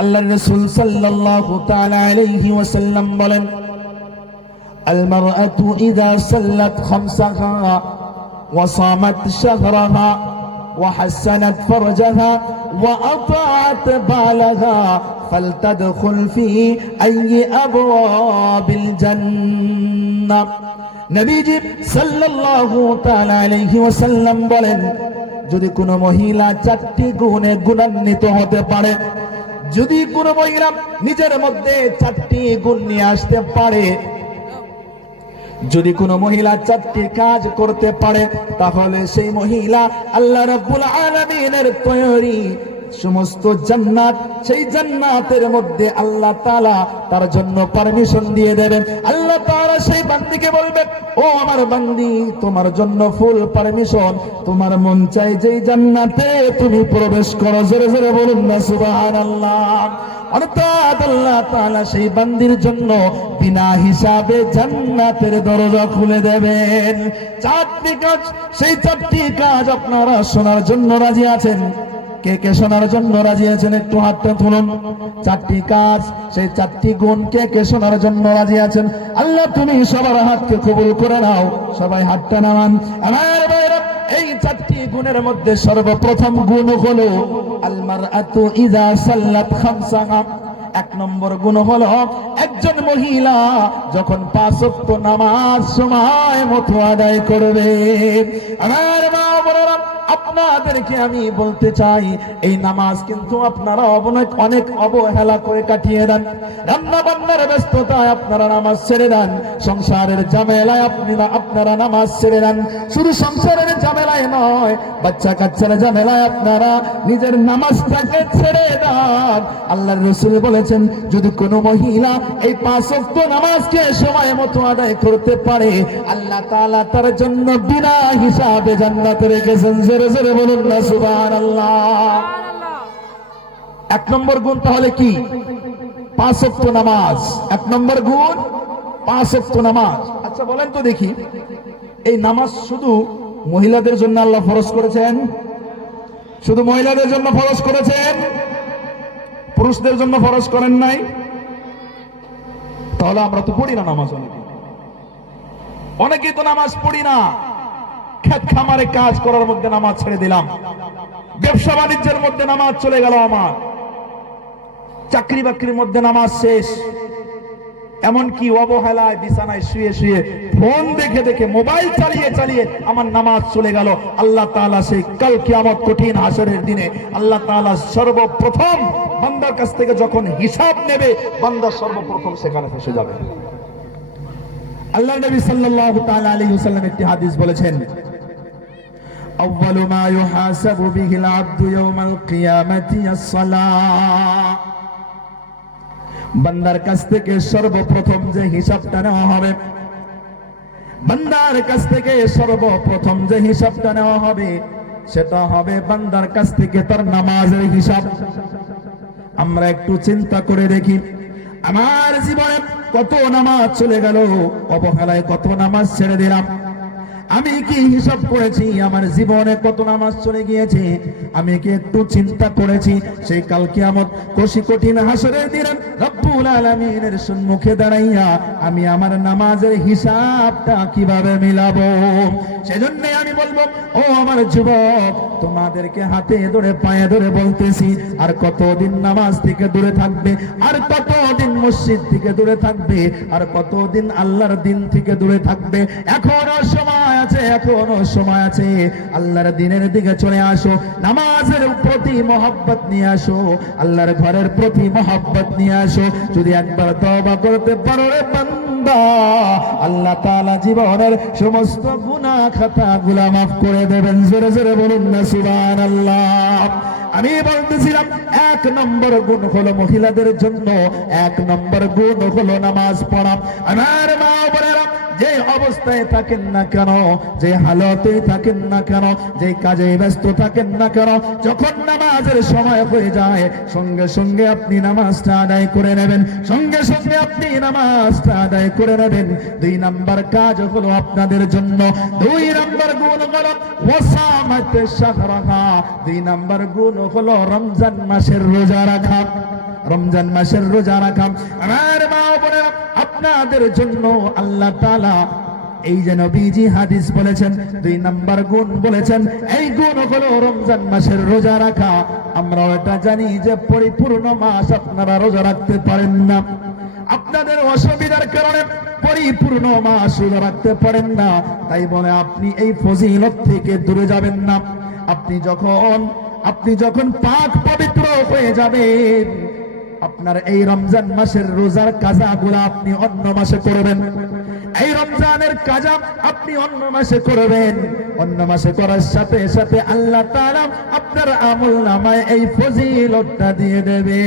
আল্লাহ রসুল সাল্লাল্লাহু তাআলা আলাইহি ওয়াসাল্লাম বলেন আল মারআতু ইযা সাল্লাত খামসাহা ওয়া সামাত শাহরাহা ওয়া হাসানাত ফারজাহা ওয়া আতাআত বালাহা ফালতাদখুল ফি আইয়ি আবওয়াবিল জান্নাহ নবীজি সাল্লাল্লাহু তাআলা আলাইহি ওয়াসাল্লাম বলেন, যদি কোনো মহিলা চারটি গুণে গুণান্বিত হতে পারে যদি কোনো মহিলা নিজের মধ্যে চারটি গুণ নিয়ে আসতে পারে, যদি কোনো মহিলা চারটি কাজ করতে পারে, তাহলে সেই মহিলা আল্লাহ রাব্বুল আলামিনের তৈরি সমস্ত জান্নাত, সেই জান্নাতের মধ্যে আল্লাহ তাআলা তার জন্য পারমিশন দিয়ে দেবেন। আল্লাহ সেই বান্দিকে বলবেন ও আমার বান্দি তোমার জন্য ফুল পারমিশন। তোমার মন চাই যেই জান্নাতে তুমি প্রবেশ করো। জোরে জোরে বলুন না, সুবহানাল্লাহ। আল্লাহ সেই বান্দির জন্য বিনা হিসাবে জান্নাতের দরজা খুলে দেবেন। চারটি কাজ, সেই চারটি কাজ আপনারা শোনার জন্য রাজি আছেন? কে কে শোনার জন্য রাজি আছেন একটু হাতটা তুলুন চারটি কাজ, সেই চারটি গুণ কে কে শোনার জন্য রাজি আছেন? আল্লাহ, তুমি সবার হাতকে কবুল করে নাও। সবাই হাতটা নামান। এই চারটি গুণের মধ্যে সর্বপ্রথম গুণ হলো আলমার আতু ইদা সাল্লাত এক নম্বর গুণ হলো, একজন মহিলা যখন পাঁচ নামাজ সময় মতো আদায় করবে। আমার আপনাদেরকে আমি বলতে চাই, এই নামাজ কিন্তু আপনারা অনেক অনেক অবহেলা করে কাটিয়ে দেন। রান্না বান্নার ব্যস্ততায় আপনারা নামাজ ছেড়ে দেন। সংসারের ঝামেলায় আপনি আপনারা নামাজ ছেড়ে দেন। শুধু সংসারের ঝামেলায় নয়, বাচ্চা কাচ্চার ঝামেলায় আপনারা নিজের নামাজটাকে ছেড়ে দেন। আল্লাহর রসুল বলেছেন, যদি কোনো মহিলা এই পাঁচ ওয়াক্ত নামাজকে সময় মতো আদায় করতে পারে, আল্লাহ তাআলা তার জন্য বিনা হিসাবে জান্নাতে রেখেছেন। জোরে জোরে বলুন না সুবহানাল্লাহ। এক নম্বর গুণ তাহলে কি? পাঁচ নামাজ। এক নম্বর গুণ পাঁচ নামাজ। আচ্ছা বলেন তো দেখি। এই নামাজ শুধু মহিলাদের জন্য আল্লাহ ফরজ করেছেন? শুধু মহিলাদের জন্য ফরজ করেছেন? পুরুষদের জন্য ফরজ করেন নাই? তাহলে আমরা তো পড়ি না নামাজ অনেকে। অনেকেই তো নামাজ পড়ি না। খেত খামারে কাজ করার মধ্যে নামাজ ছেড়ে দিলাম। ব্যবসা বাণিজ্যের মধ্যে নামাজ চলে গেল আমার। চাকরি বাকরির মধ্যে নামাজ শেষ। এমনকি অবহেলায়, বিছানায় শুয়ে শুয়ে ফোন দেখে দেখে, মোবাইল চালিয়ে চালিয়ে আমার নামাজ চলে গেল। আল্লাহ তাআলা সেই কাল কিয়ামত কঠিন হাসরের দিনে আল্লাহ তাআলা সর্বপ্রথম বান্দার কাছ থেকে যখন হিসাব নেবে, বান্দা সর্বপ্রথম সেখানে ফেসে যাবে। আল্লাহ নবী সাল্লাল্লাহু তাআলা আলাইহি ওয়াসাল্লাম একটি হাদিস বলেছেন আউয়ালু মা ইউহাসাবু বিহিল আবদু ইয়াউমাল কিয়ামাতি আস-সালাহ বান্দার কাছ থেকে সর্বপ্রথম যে হিসাবটা নেওয়া হবে বান্দার কাছ থেকে সর্বপ্রথম যে হিসাবটা নেওয়া হবে সেটা হবে বান্দার কাছ থেকে তার নামাজের হিসাব আমরা একটু চিন্তা করে দেখি আমার জীবনে কত নামাজ চলে গেল অবহেলায় কত নামাজ ছেড়ে দিলাম আমি কি হিসাব করেছি? আমার জীবনে কত নামাজ চলে গিয়েছে? আমি কি একটু চিন্তা করেছি? সেই কাল কিয়ামত কষি কঠিন হাসরের দিনে রব্বুল আলামিনের সম্মুখে দাঁড়াইয়া আমি আমার নামাজের হিসাবটা কীভাবে মিলাবো? সেজন্য আমি বলব, ও আমার যুবক, তোমাদেরকে হাতে ধরে, পায়ে ধরে বলতেছি, আর কতদিন নামাজ থেকে দূরে থাকবে? আর কতদিন মসজিদ থেকে দূরে থাকবে? আর কতদিন আল্লাহর দিন থেকে দূরে থাকবে? এখনও সময় আছে, এখনও সময় আছে। আল্লাহর দিনের দিকে চলে আসো, নামাজের প্রতি মহব্বত নিয়ে আসো, আল্লাহর ঘরের প্রতি মহব্বত নিয়ে আসো। যদি একবার তওবা করতে পারো রে আল্লাহ তাআলা জীবনের সমস্ত গুনাহ খাতা গুলা মাফ করে দেবেন। জোরে জোরে বলুন না, সুবহানাল্লাহ। আমি বলতেছিলাম, এক নম্বর গুণ হলো মহিলাদের জন্য, এক নম্বর গুণ হলো নামাজ পড়া। আমার মা বোনেরা যে অবস্থায় থাকেন না কেন, যে হালতে থাকেন না কেন, যে কাজে ব্যস্ত থাকেন না কেন, যখন নামাজের সময় হয়ে যায়, সঙ্গে সঙ্গে আপনি নামাজটা আদায় করে নেবেন। সঙ্গে সঙ্গে আপনি নামাজটা আদায় করে নেবেন। দুই নাম্বার কাজ হলো আপনাদের জন্য। দুই নাম্বার গুণ হলো শাহরাহা। দুই নাম্বার গুণ হলো রমজান মাসের রোজা রাখা। রমজান মাসের রোজা রাখা। আমার মা বোনেরা আপনাদের জন্য আল্লাহ তাআলা এই যে নবীজি হাদিস বলেছেন, দুই নাম্বার গুণ বলেছেন, এই গুণ হলো রমজান মাসের রোজা রাখা। আমরা এটা জানি যে পরিপূর্ণ মাস আপনারা রোজা রাখতে পারেন না। আপনাদের অসুবিধার কারণে পরিপূর্ণ মাস রোজা রাখতে পারেন না। তাই বলে আপনি এই ফজিলত থেকে দূরে যাবেন না। আপনি যখন আপনি যখন পাক পবিত্র হয়ে যাবেন আপনার এই রমজান মাসের রোজার কাজা কাজাগুলো আপনি অন্য মাসে করবেন। এই রমজানের কাজা আপনি অন্য মাসে করবেন। অন্য মাসে করার সাথে সাথে আল্লাহ তারা আপনার আমল নামায় এই ফজিলতটা দিয়ে দেবে